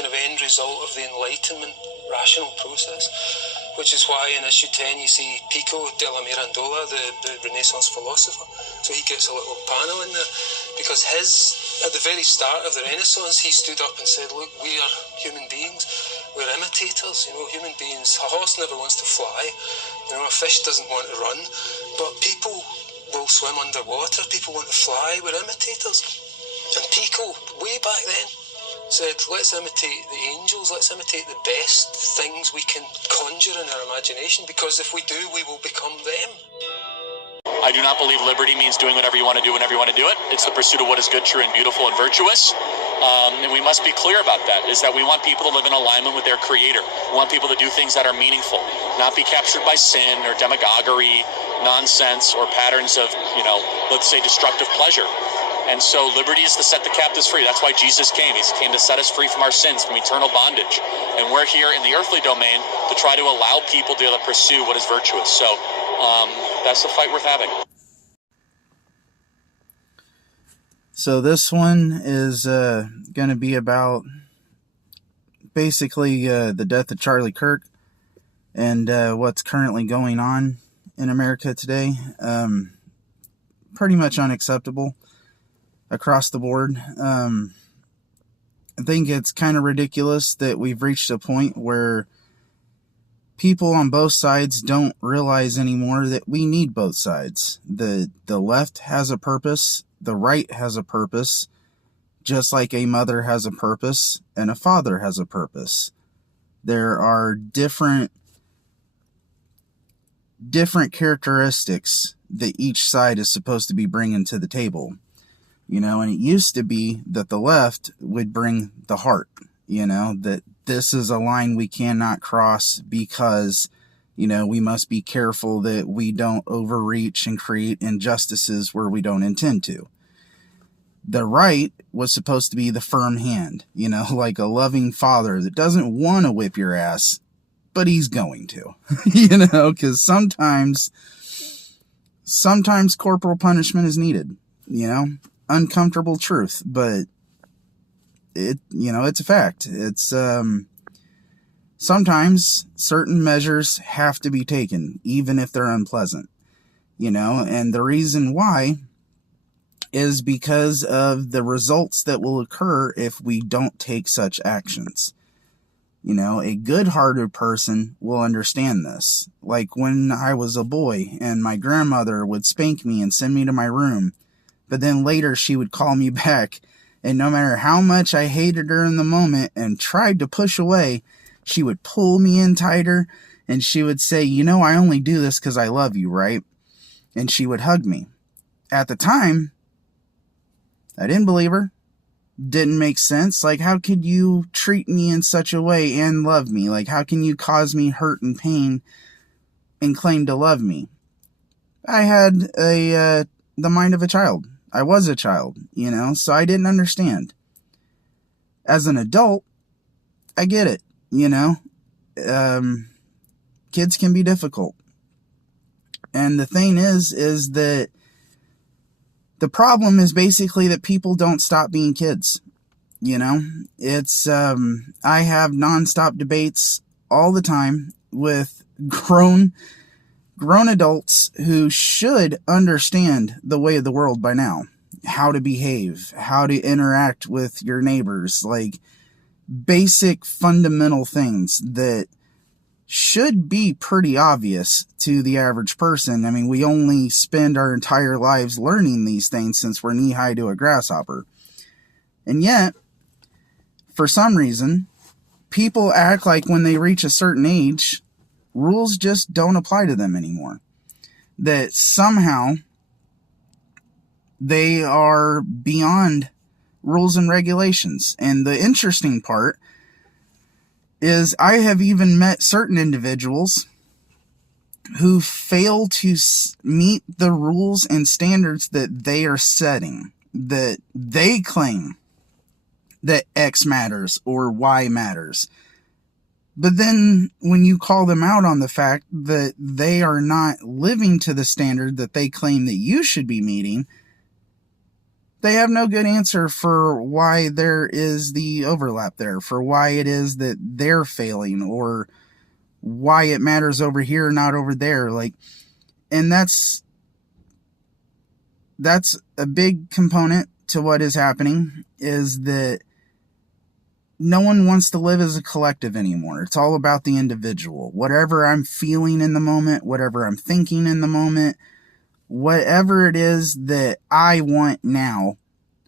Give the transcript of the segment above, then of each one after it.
kind of end result of the Enlightenment rational process, which is why in issue 10 you see Pico della Mirandola, the Renaissance philosopher. So he gets a little panel in there, because at the very start of the Renaissance, he stood up and said, look, we are human beings, we're imitators, human beings. A horse never wants to fly, a fish doesn't want to run, but people will swim underwater, people want to fly, we're imitators. And Pico, way back then, said, let's imitate the angels, let's imitate the best things we can conjure in our imagination, because if we do, we will become them. I do not believe liberty means doing whatever you want to do whenever you want to do it. It's the pursuit of what is good, true, and beautiful and virtuous. And we must be clear about that, is that we want people to live in alignment with their creator. We want people to do things that are meaningful, not be captured by sin or demagoguery, nonsense, or patterns of, let's say, destructive pleasure. And so liberty is to set the captives free. That's why Jesus came. He came to set us free from our sins, from eternal bondage. And we're here in the earthly domain to try to allow people to pursue what is virtuous. So that's the fight worth having. So this one is going to be about basically the death of Charlie Kirk and what's currently going on in America today. Pretty much unacceptable across the board. I think it's kind of ridiculous that we've reached a point where people on both sides don't realize anymore that we need both sides. The left has a purpose, the right has a purpose, just like a mother has a purpose and a father has a purpose. There are different characteristics that each side is supposed to be bringing to the table. And it used to be that the left would bring the heart, that this is a line we cannot cross because, we must be careful that we don't overreach and create injustices where we don't intend to. The right was supposed to be the firm hand, like a loving father that doesn't want to whip your ass, but he's going to, because sometimes corporal punishment is needed, uncomfortable truth, but it's a fact. It's sometimes certain measures have to be taken, even if they're unpleasant, and the reason why is because of the results that will occur if we don't take such actions. A good-hearted person will understand this. Like when I was a boy and my grandmother would spank me and send me to my room, but then later she would call me back, and no matter how much I hated her in the moment and tried to push away, she would pull me in tighter, and she would say, I only do this because I love you, right? And she would hug me. At the time, I didn't believe her. Didn't make sense. Like, how could you treat me in such a way and love me? Like, how can you cause me hurt and pain and claim to love me? I had the mind of a child. I was a child, so I didn't understand. As an adult, I get it, kids can be difficult. And the thing is that the problem is basically that people don't stop being kids. It's, I have nonstop debates all the time with grown adults who should understand the way of the world by now, how to behave, how to interact with your neighbors, like basic fundamental things that should be pretty obvious to the average person. I mean, we only spend our entire lives learning these things since we're knee-high to a grasshopper. And yet, for some reason, people act like when they reach a certain age, rules just don't apply to them anymore. That somehow they are beyond rules and regulations. And the interesting part is I have even met certain individuals who fail to meet the rules and standards that they are setting, that they claim that X matters or Y matters. But then when you call them out on the fact that they are not living to the standard that they claim that you should be meeting, They have no good answer for why there is the overlap there, for why it is that they're failing, or why it matters over here, not over there. Like, and that's a big component to what is happening, is that no one wants to live as a collective anymore. It's all about the individual. Whatever I'm feeling in the moment, whatever I'm thinking in the moment, whatever it is that I want now,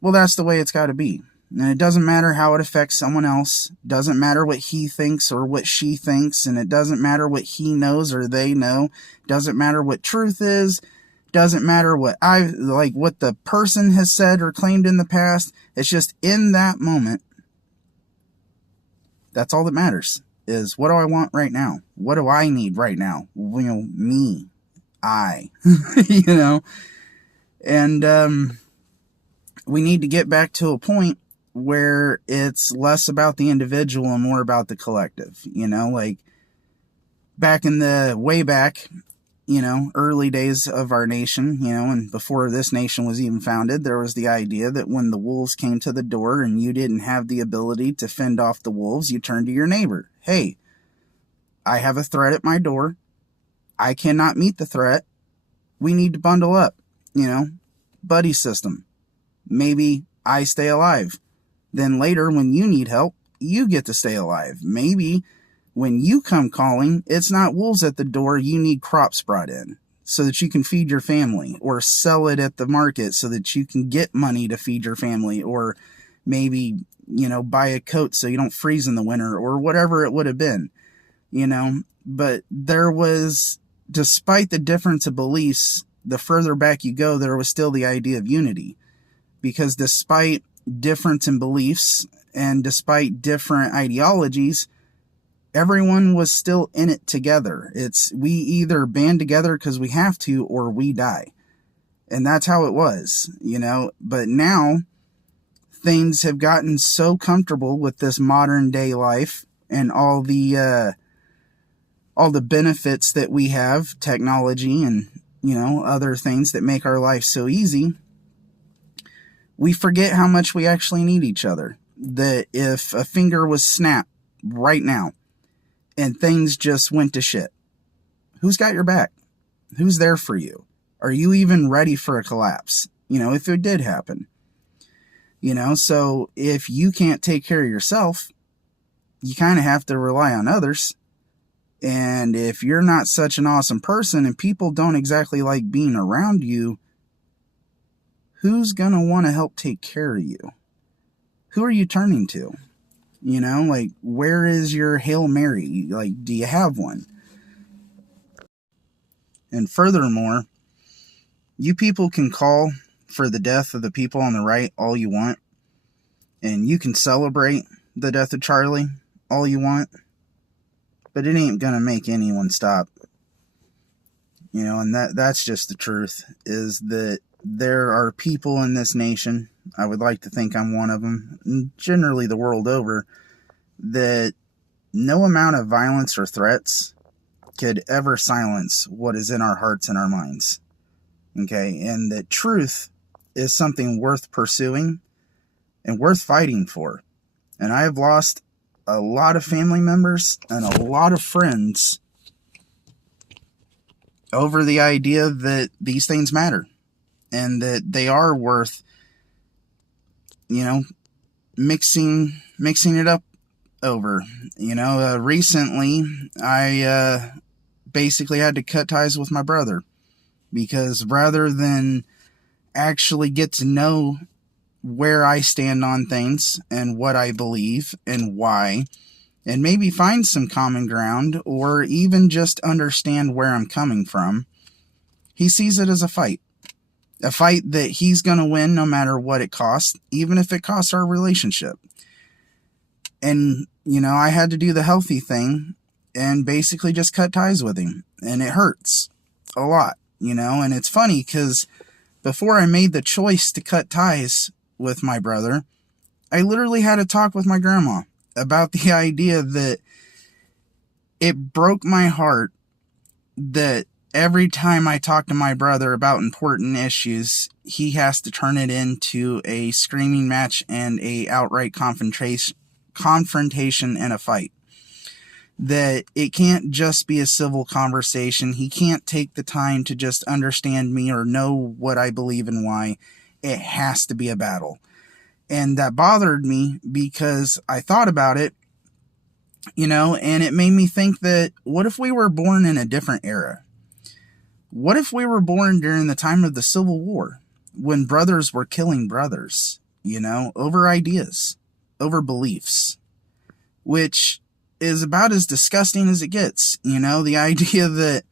well, that's the way it's got to be. And it doesn't matter how it affects someone else. It doesn't matter what he thinks or what she thinks. And it doesn't matter what he knows or they know. It doesn't matter what truth is. It doesn't matter what what the person has said or claimed in the past. It's just in that moment. That's all that matters, is what do I want right now? What do I need right now? Me. I. And we need to get back to a point where it's less about the individual and more about the collective. Like back in the way back, early days of our nation, and before this nation was even founded, there was the idea that when the wolves came to the door and you didn't have the ability to fend off the wolves, you turned to your neighbor. Hey, I have a threat at my door. I cannot meet the threat. We need to bundle up, buddy system. Maybe I stay alive. Then later, when you need help, you get to stay alive. Maybe when you come calling, it's not wolves at the door. You need crops brought in so that you can feed your family, or sell it at the market so that you can get money to feed your family, or maybe, buy a coat so you don't freeze in the winter, or whatever it would have been, But there was, despite the difference of beliefs, the further back you go, there was still the idea of unity. Because despite difference in beliefs and despite different ideologies, everyone was still in it together. We either band together because we have to, or we die. And that's how it was, But now things have gotten so comfortable with this modern day life and all the benefits that we have, technology and, other things that make our life so easy. We forget how much we actually need each other. That if a finger was snapped right now and things just went to shit, who's got your back? Who's there for you? Are you even ready for a collapse? If it did happen. So if you can't take care of yourself, you kind of have to rely on others. And if you're not such an awesome person and people don't exactly like being around you, who's going to want to help take care of you? Who are you turning to? Where is your Hail Mary? Do you have one? And furthermore, you people can call for the death of the people on the right all you want. And you can celebrate the death of Charlie all you want. But it ain't going to make anyone stop. And that's just the truth, is that there are people in this nation, I would like to think I'm one of them, and generally the world over, that no amount of violence or threats could ever silence what is in our hearts and our minds. Okay? And that truth is something worth pursuing and worth fighting for. And I have lost a lot of family members and a lot of friends over the idea that these things matter. And that they are worth, mixing it up over. Recently, I basically had to cut ties with my brother. Because rather than actually get to know where I stand on things and what I believe and why, and maybe find some common ground, or even just understand where I'm coming from, he sees it as a fight. A fight that he's going to win no matter what it costs, even if it costs our relationship. And, I had to do the healthy thing and basically just cut ties with him. And it hurts a lot, and it's funny because before I made the choice to cut ties with my brother, I literally had a talk with my grandma about the idea that it broke my heart that every time I talk to my brother about important issues, he has to turn it into a screaming match and a outright confrontation and a fight. That it can't just be a civil conversation. He can't take the time to just understand me or know what I believe and why. It has to be a battle. And that bothered me because I thought about it, and it made me think that what if we were born in a different era? What if we were born during the time of the Civil War, when brothers were killing brothers, over ideas, over beliefs, which is about as disgusting as it gets, the idea that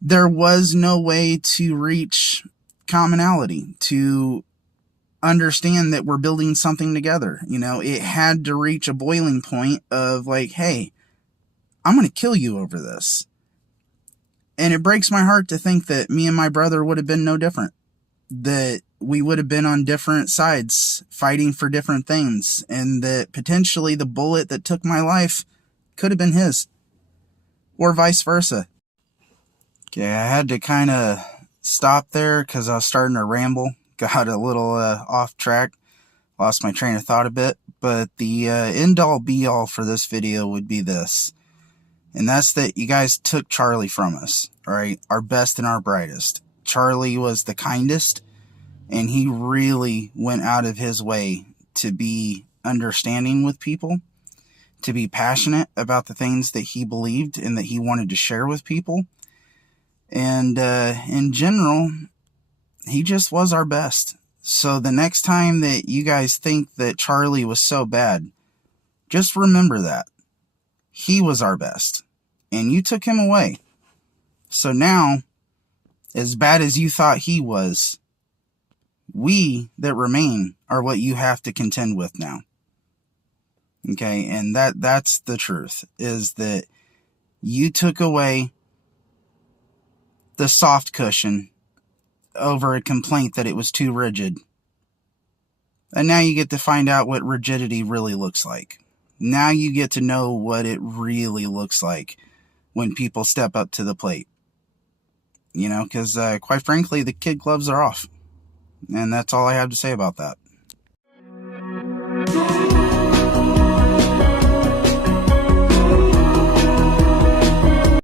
there was no way to reach commonality, to understand that we're building something together. It had to reach a boiling point of like, hey, I'm going to kill you over this. And it breaks my heart to think that me and my brother would have been no different. That we would have been on different sides, fighting for different things. And that potentially the bullet that took my life could have been his. Or vice versa. Okay, I had to kind of stop there because I was starting to ramble. Got a little off track. Lost my train of thought a bit. But the end-all be-all for this video would be this. And that's that you guys took Charlie from us, all right? Our best and our brightest. Charlie was the kindest, and he really went out of his way to be understanding with people, to be passionate about the things that he believed and that he wanted to share with people. And in general, he just was our best. So the next time that you guys think that Charlie was so bad, just remember that. He was our best. And you took him away. So now, as bad as you thought he was, we that remain are what you have to contend with now. Okay, and that's the truth, is that you took away the soft cushion over a complaint that it was too rigid. And now you get to find out what rigidity really looks like. Now you get to know what it really looks like when people step up to the plate. Because quite frankly, the kid gloves are off. And that's all I have to say about that.